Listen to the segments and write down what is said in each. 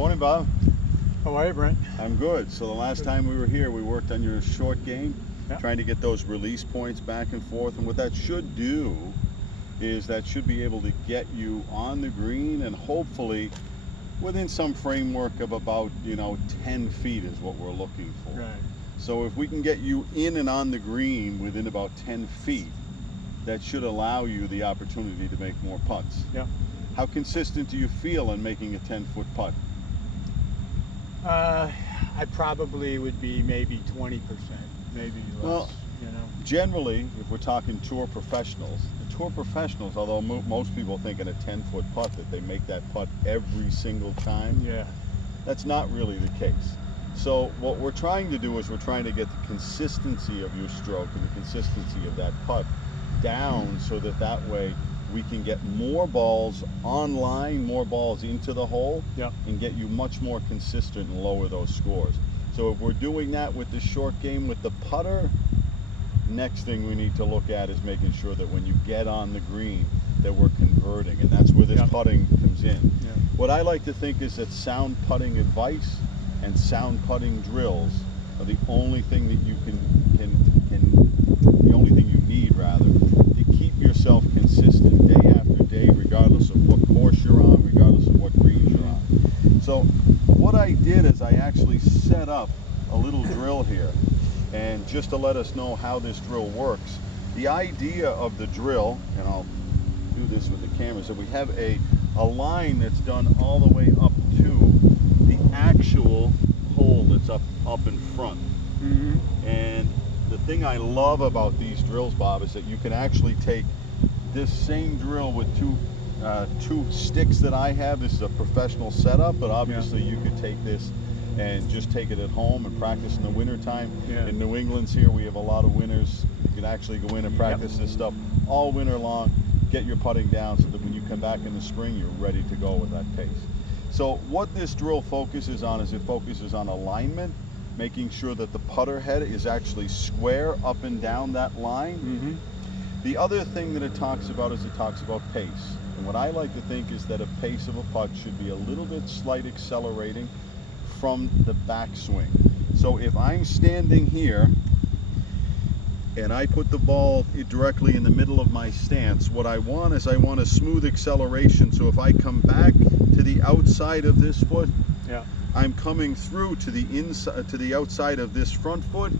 Morning, Bob. How are you, Brent? I'm good. So the last time we were here, we worked on your short game, trying to get those release points back and forth. And what that should do is that should be able to get you on the green and hopefully within some framework of about, 10 feet is what we're looking for. Right. So if we can get you in and on the green within about 10 feet, that should allow you the opportunity to make more putts. Yeah. How consistent do you feel in making a 10-foot putt? I probably would be maybe 20%, maybe less. Well, generally, if we're talking tour professionals, although most people think in a 10-foot putt that they make that putt every single time, Yeah. that's not really the case. So what we're trying to do is we're trying to get the consistency of your stroke and the consistency of that putt down so that way we can get more balls online, more balls into the hole, Yeah. and get you much more consistent and lower those scores. So if we're doing that with the short game with the putter, next thing we need to look at is making sure that when you get on the green that we're converting, and that's where this putting comes in. Yeah. What I like to think is that sound putting advice and sound putting drills are the only thing that you the only thing you need rather to keep yourself consistent day after day, regardless of what course you're on, regardless of what greens you're on. So what I did is I actually set up a little drill here, and just to let us know how this drill works. The idea of the drill, and I'll do this with the camera, so we have a line that's done all the way up to the actual hole that's up in front. Mm-hmm. And the thing I love about these drills, Bob, is that you can actually take this same drill with two sticks that I have. This is a professional setup, but obviously you could take this and just take it at home and practice in the winter time. Yeah. In New England's here, we have a lot of winters. You can actually go in and practice this stuff all winter long, get your putting down so that when you come back in the spring, you're ready to go with that pace. So what this drill focuses on is it focuses on alignment, making sure that the putter head is actually square up and down that line. Mm-hmm. The other thing that it talks about is it talks about pace. And what I like to think is that a pace of a putt should be a little bit slight accelerating from the backswing. So if I'm standing here and I put the ball directly in the middle of my stance, what I want is I want a smooth acceleration. So if I come back to the outside of this foot, I'm coming through to the inside, to the outside of this front foot,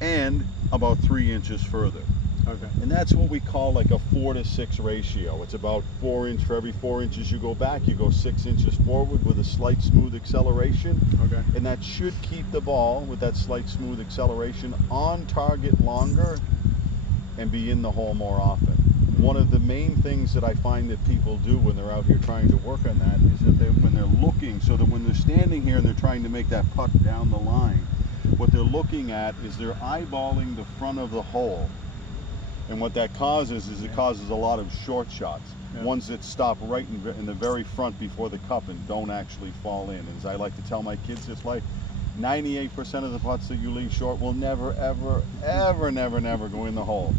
and about 3 inches further. Okay. And that's what we call like a 4 to 6 ratio. It's about 4 inches for every 4 inches you go back, you go 6 inches forward with a slight smooth acceleration. Okay. And that should keep the ball with that slight smooth acceleration on target longer and be in the hole more often. One of the main things that I find that people do when they're out here trying to work on that is that when they're looking, so that when they're standing here and they're trying to make that putt down the line, what they're looking at is they're eyeballing the front of the hole. And what that causes is it causes a lot of short shots, ones that stop right in the very front before the cup and don't actually fall in. And as I like to tell my kids this life, 98% of the putts that you leave short will never, ever, ever, never go in the hole.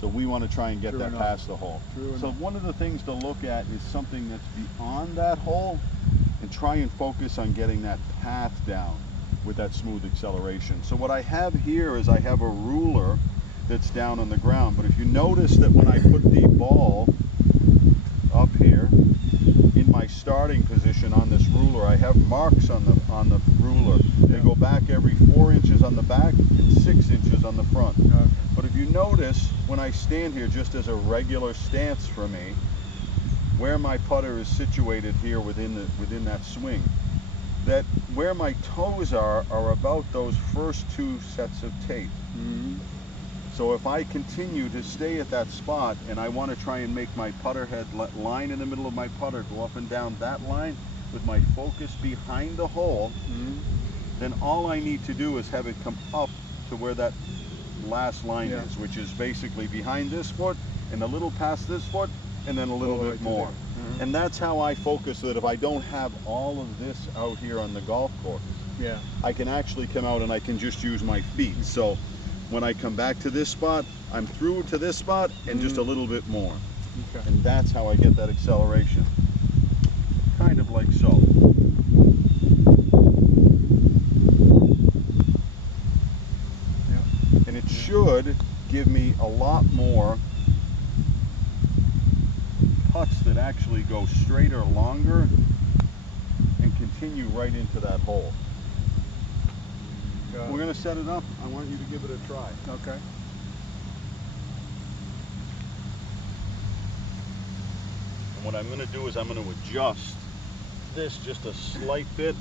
So we want to try and get that past the hole. So one of the things to look at is something that's beyond that hole and try and focus on getting that path down with that smooth acceleration. So what I have here is I have a ruler that's down on the ground, but if you notice that when I put the ball up here in my starting position on this ruler, I have marks on the ruler. They go back every 4 inches on the back and 6 inches on the front. But if you notice, when I stand here just as a regular stance for me, where my putter is situated here within that swing, that where my toes are about those first 2 sets of tape. Mm-hmm. So if I continue to stay at that spot and I want to try and make my putter head line in the middle of my putter go up and down that line with my focus behind the hole, then all I need to do is have it come up to where that last line is, which is basically behind this foot and a little past this foot and then a little bit more. And that's how I focus, so that if I don't have all of this out here on the golf course, I can actually come out and I can just use my feet. So when I come back to this spot, I'm through to this spot and just a little bit more. Okay. And that's how I get that acceleration. Kind of like so. give me a lot more putts that actually go straighter, longer, and continue right into that hole. We're going to set it up. I want you to give it a try. Okay. And what I'm going to do is I'm going to adjust this just a slight bit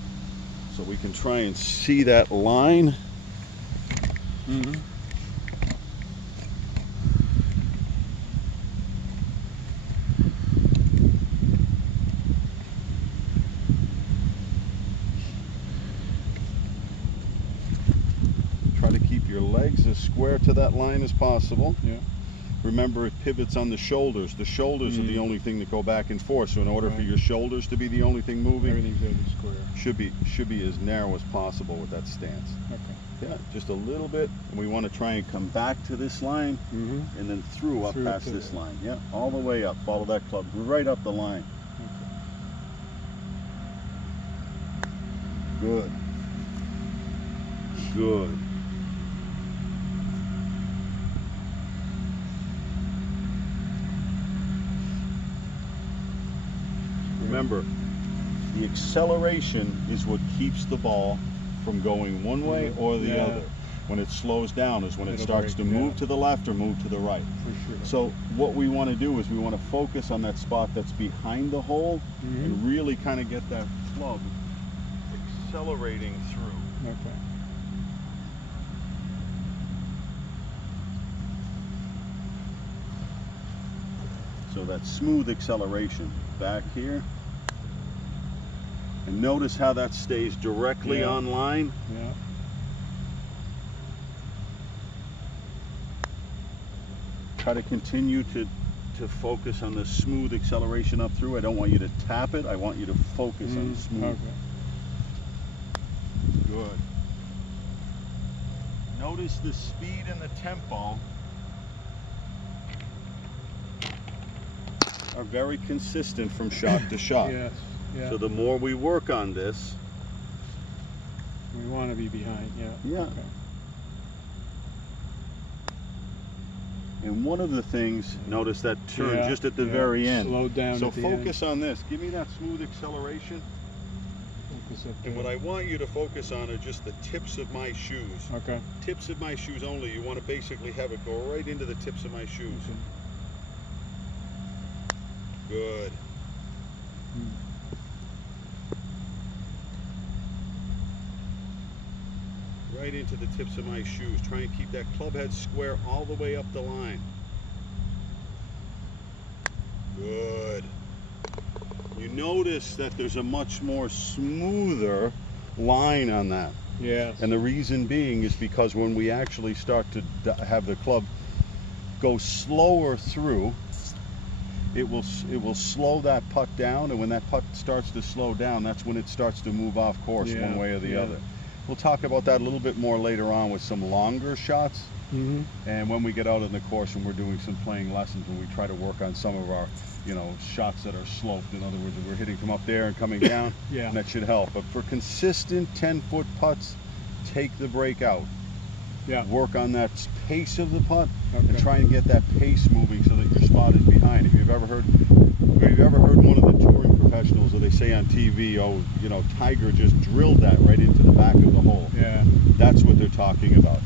so we can try and see that line. Mm-hmm. Try to keep your legs as square to that line as possible. Yeah. Remember, it pivots on the shoulders. The shoulders are the only thing that go back and forth. So in order for your shoulders to be the only thing moving, Everything's going to be square. should be as narrow as possible with that stance. Okay. Yeah, just a little bit. And we want to try and come back to this line and then through up past this line. Yeah, all the way up. Follow that club right up the line. Okay. Good. Good. Remember, the acceleration is what keeps the ball from going one way or the other. When it slows down is when it starts to move to the left or move to the right. For sure. So what we want to do is we want to focus on that spot that's behind the hole and really kind of get that club accelerating through. Okay. So that smooth acceleration back here. And notice how that stays directly on line. Yeah. Try to continue to focus on the smooth acceleration up through. I don't want you to tap it. I want you to focus on the smooth. Okay. Good. Notice the speed and the tempo are very consistent from shot to shot. Yes. Yeah. So the more we work on this, we want to be behind. Yeah. yeah. Okay. And one of the things, notice that turn just at the very end. Slow down. So at the focus on this. Give me that smooth acceleration. Focus at And what I want you to focus on are just the tips of my shoes. Okay. Tips of my shoes only. You want to basically have it go right into the tips of my shoes. Good. Right into the tips of my shoes. Try and keep that club head square all the way up the line. Good. You notice that there's a much more smoother line on that. Yes. And the reason being is because when we actually start to have the club go slower through, it will slow that putt down, and when that putt starts to slow down, that's when it starts to move off course one way or the other. We'll talk about that a little bit more later on with some longer shots. And when we get out on the course and we're doing some playing lessons, and we try to work on some of our, shots that are sloped. In other words, if we're hitting from up there and coming down, and that should help. But for consistent 10-foot putts, take the break out. Work on that pace of the putt and try and get that pace moving so that your spot is behind. If you've ever heard one of the touring professionals, or they say on TV, Tiger just drilled that right into the back of the hole. That's what they're talking about.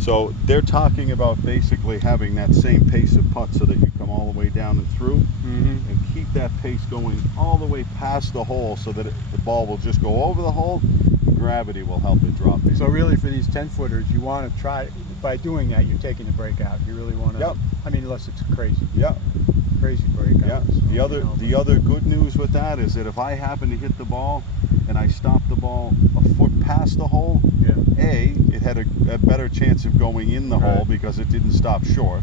So they're talking about basically having that same pace of putt so that you come all the way down and through, and keep that pace going all the way past the hole so that the ball will just go over the hole. Gravity will help it drop in. So really, for these 10-footers, you want to try, by doing that, you're taking the break out. You really want to, I mean, unless it's crazy. Crazy break out. The other good news with that is that if I happen to hit the ball and I stop the ball a foot past the hole, it had a better chance of going in the hole because it didn't stop short.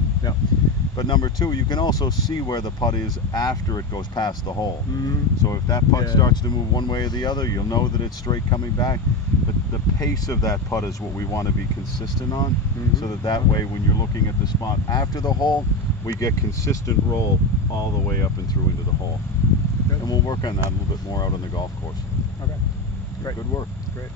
But number two, you can also see where the putt is after it goes past the hole. So if that putt starts to move one way or the other, you'll know that it's straight coming back. But the pace of that putt is what we want to be consistent on, so that way when you're looking at the spot after the hole, we get consistent roll all the way up and through into the hole. And we'll work on that a little bit more out on the golf course. Okay. Great. Good work. Great.